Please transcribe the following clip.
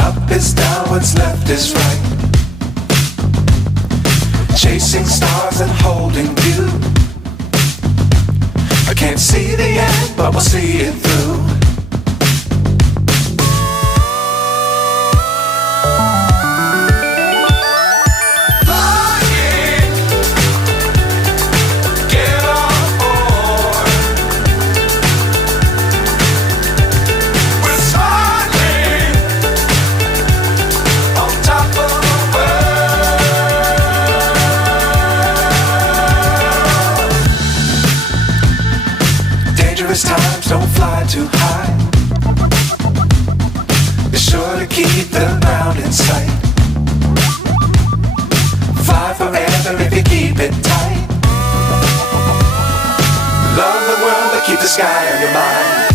Up is down, what's left is right. Chasing stars and holding you. I can't see the end, but we'll see it through. Times don't fly too high. Be sure to keep the ground in sight. Fly forever if you keep it tight. Love the world but keep the sky on your mind.